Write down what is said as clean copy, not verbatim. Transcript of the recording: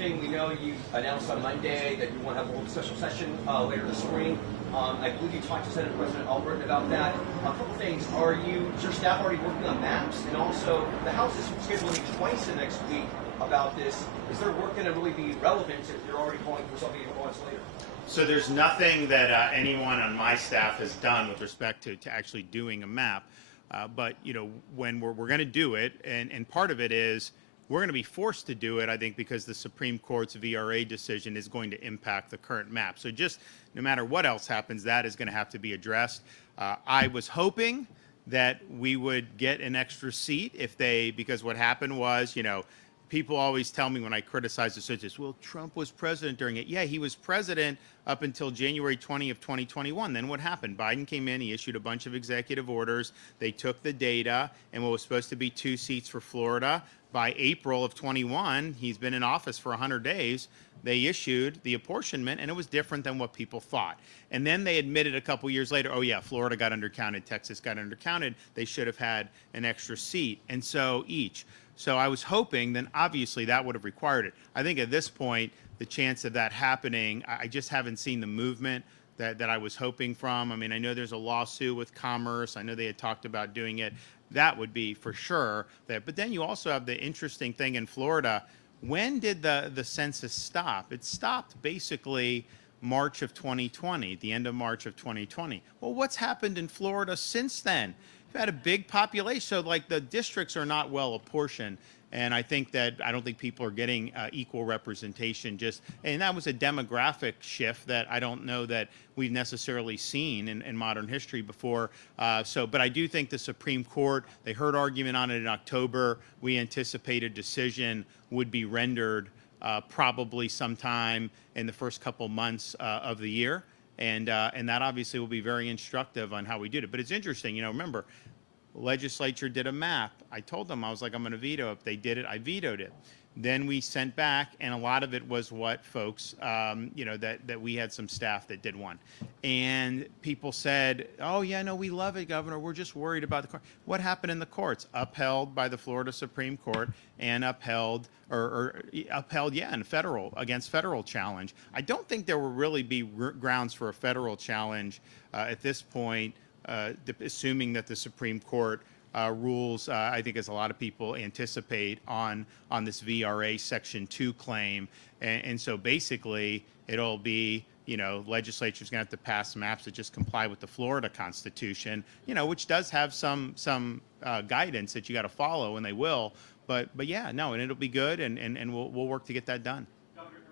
redistricting. We know you announced on Monday that you want to have a little special session later this spring. I believe you talked to Senate President Albert about that. A couple things. Is your staff already working on maps? And also, the House is scheduling twice the next week about this. Is their work going to really be relevant if you're already calling for something months later? So there's nothing that anyone on my staff has done with respect to actually doing a map. But, you know, when we're going to do it, and part of it is we're going to be forced to do it, I think, because the Supreme Court's VRA decision is going to impact the current map. So just no matter what else happens, that is going to have to be addressed. I was hoping that we would get an extra seat because what happened was, you know, people always tell me when I criticize the census, well, Trump was president during it. Yeah, he was president up until January 20 of 2021. Then what happened? Biden came in, he issued a bunch of executive orders. They took the data, and what was supposed to be 2 seats for Florida, by April of 21, he's been in office for 100 days, they issued the apportionment, and it was different than what people thought. And then they admitted a couple years later, oh yeah, Florida got undercounted, Texas got undercounted, they should have had an extra seat, and so each. So I was hoping then obviously that would have required it. I think at this point, the chance of that happening, I just haven't seen the movement that I was hoping from. I mean, I know there's a lawsuit with Commerce. I know they had talked about doing it. That would be for sure. But then you also have the interesting thing in Florida. When did the census stop? It stopped basically March of 2020, the end of March of 2020. Well, what's happened in Florida since then? We've had a big population, so like the districts are not well apportioned. And I don't think people are getting equal representation and that was a demographic shift that I don't know that we've necessarily seen in modern history before. But I do think the Supreme Court, they heard argument on it in October. We anticipate a decision would be rendered probably sometime in the first couple months of the year. And that obviously will be very instructive on how we did it. But it's interesting, you know, remember, legislature did a map. I told them, I was like, I'm going to veto it. If they did it, I vetoed it. Then we sent back, and a lot of it was what folks, you know, that we had some staff that did one. And people said, oh, yeah, no, we love it, Governor. We're just worried about the court. What happened in the courts? Upheld by the Florida Supreme Court and upheld, yeah, in against federal challenge. I don't think there will really be grounds for a federal challenge at this point, assuming that the Supreme Court rules, I think as a lot of people anticipate, on this VRA Section 2 claim. And so basically it'll be, you know, legislature's going to have to pass maps that just comply with the Florida Constitution, you know, which does have some guidance that you got to follow, and they will. But yeah, no, and it'll be good, and we'll work to get that done.